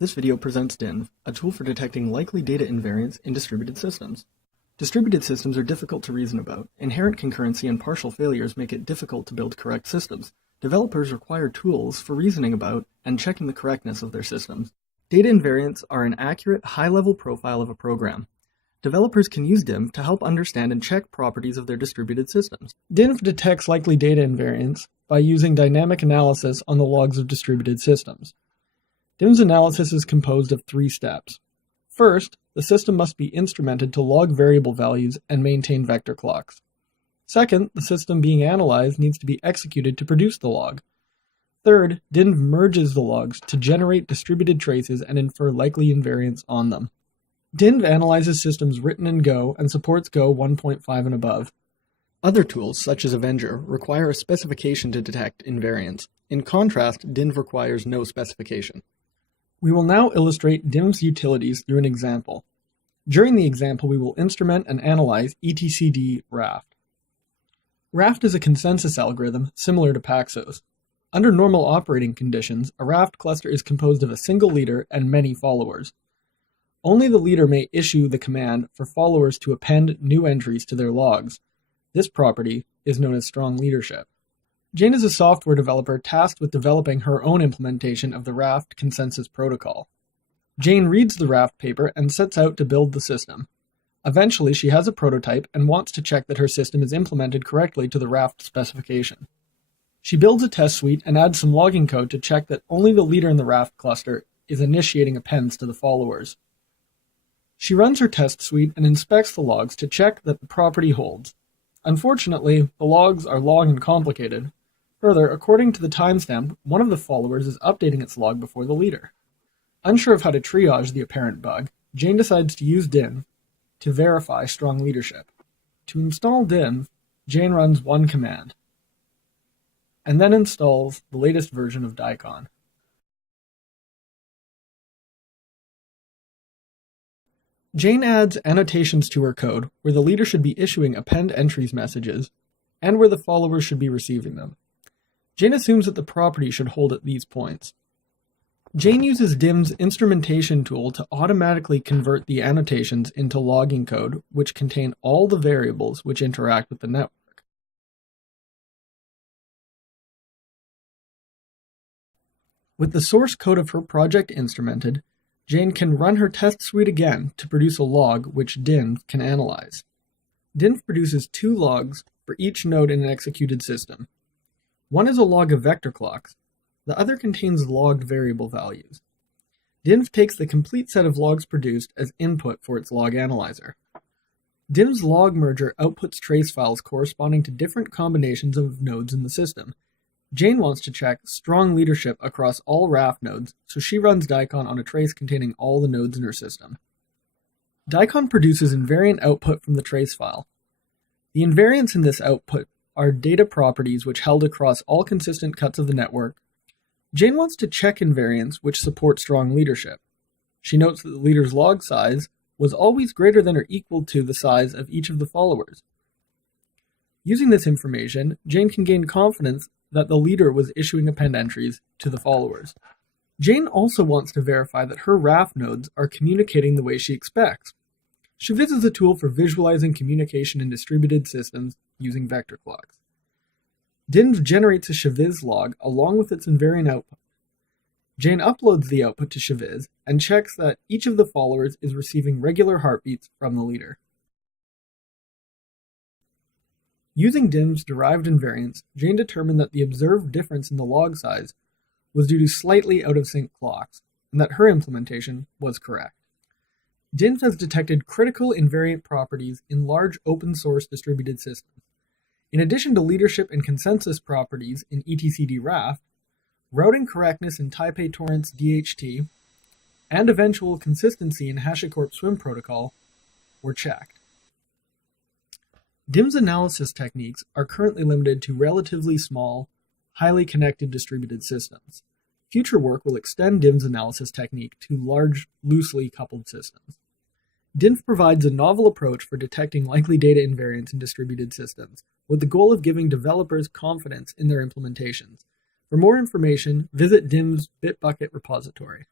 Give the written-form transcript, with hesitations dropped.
This video presents Dinv, a tool for detecting likely data invariants in distributed systems. Distributed systems are difficult to reason about. Inherent concurrency and partial failures make it difficult to build correct systems. Developers require tools for reasoning about and checking the correctness of their systems. Data invariants are an accurate, high-level profile of a program. Developers can use Dinv to help understand and check properties of their distributed systems. Dinv detects likely data invariants by using dynamic analysis on the logs of distributed systems. Dinv's analysis is composed of 3 steps. First, the system must be instrumented to log variable values and maintain vector clocks. Second, the system being analyzed needs to be executed to produce the log. Third, Dinv merges the logs to generate distributed traces and infer likely invariants on them. Dinv analyzes systems written in Go and supports Go 1.5 and above. Other tools, such as Avenger, require a specification to detect invariants. In contrast, Dinv requires no specification. We will now illustrate Dinv's utilities through an example. During the example, we will instrument and analyze etcd raft. Raft is a consensus algorithm similar to Paxos. Under normal operating conditions, a raft cluster is composed of a single leader and many followers. Only the leader may issue the command for followers to append new entries to their logs. This property is known as strong leadership. Jane is a software developer tasked with developing her own implementation of the Raft consensus protocol. Jane reads the Raft paper and sets out to build the system. Eventually, she has a prototype and wants to check that her system is implemented correctly to the Raft specification. She builds a test suite and adds some logging code to check that only the leader in the Raft cluster is initiating appends to the followers. She runs her test suite and inspects the logs to check that the property holds. Unfortunately, the logs are long and complicated. Further, according to the timestamp, one of the followers is updating its log before the leader. Unsure of how to triage the apparent bug, Jane decides to use Dinv to verify strong leadership. To install Dinv, Jane runs one command, and then installs the latest version of daikon. Jane adds annotations to her code where the leader should be issuing append entries messages and where the followers should be receiving them. Jane assumes that the property should hold at these points. Jane uses Dinv's instrumentation tool to automatically convert the annotations into logging code which contain all the variables which interact with the network. With the source code of her project instrumented, Jane can run her test suite again to produce a log which Dinv can analyze. Dinv produces 2 logs for each node in an executed system. One is a log of vector clocks. The other contains logged variable values. Dinv takes the complete set of logs produced as input for its log analyzer. Dinv's log merger outputs trace files corresponding to different combinations of nodes in the system. Jane wants to check strong leadership across all Raft nodes, so she runs daikon on a trace containing all the nodes in her system. Daikon produces invariant output from the trace file. The invariants in this output are data properties which held across all consistent cuts of the network. Jane wants to check invariants which support strong leadership. She notes that the leader's log size was always greater than or equal to the size of each of the followers. Using this information, Jane can gain confidence that the leader was issuing append entries to the followers. Jane also wants to verify that her Raft nodes are communicating the way she expects. Shaviz is a tool for visualizing communication in distributed systems using vector clocks. Dinv generates a Shaviz log along with its invariant output. Jane uploads the output to Shaviz and checks that each of the followers is receiving regular heartbeats from the leader. Using Dinv's derived invariants, Jane determined that the observed difference in the log size was due to slightly out-of-sync clocks, and that her implementation was correct. Dinv has detected critical invariant properties in large open-source distributed systems. In addition to leadership and consensus properties in etcd raft, routing correctness in Taipei Torrents DHT, and eventual consistency in HashiCorp Swim protocol were checked. Dinv's analysis techniques are currently limited to relatively small, highly connected distributed systems. Future work will extend Dinv's analysis technique to large, loosely coupled systems. Dinv provides a novel approach for detecting likely data invariants in distributed systems, with the goal of giving developers confidence in their implementations. For more information, visit Dinv's Bitbucket repository.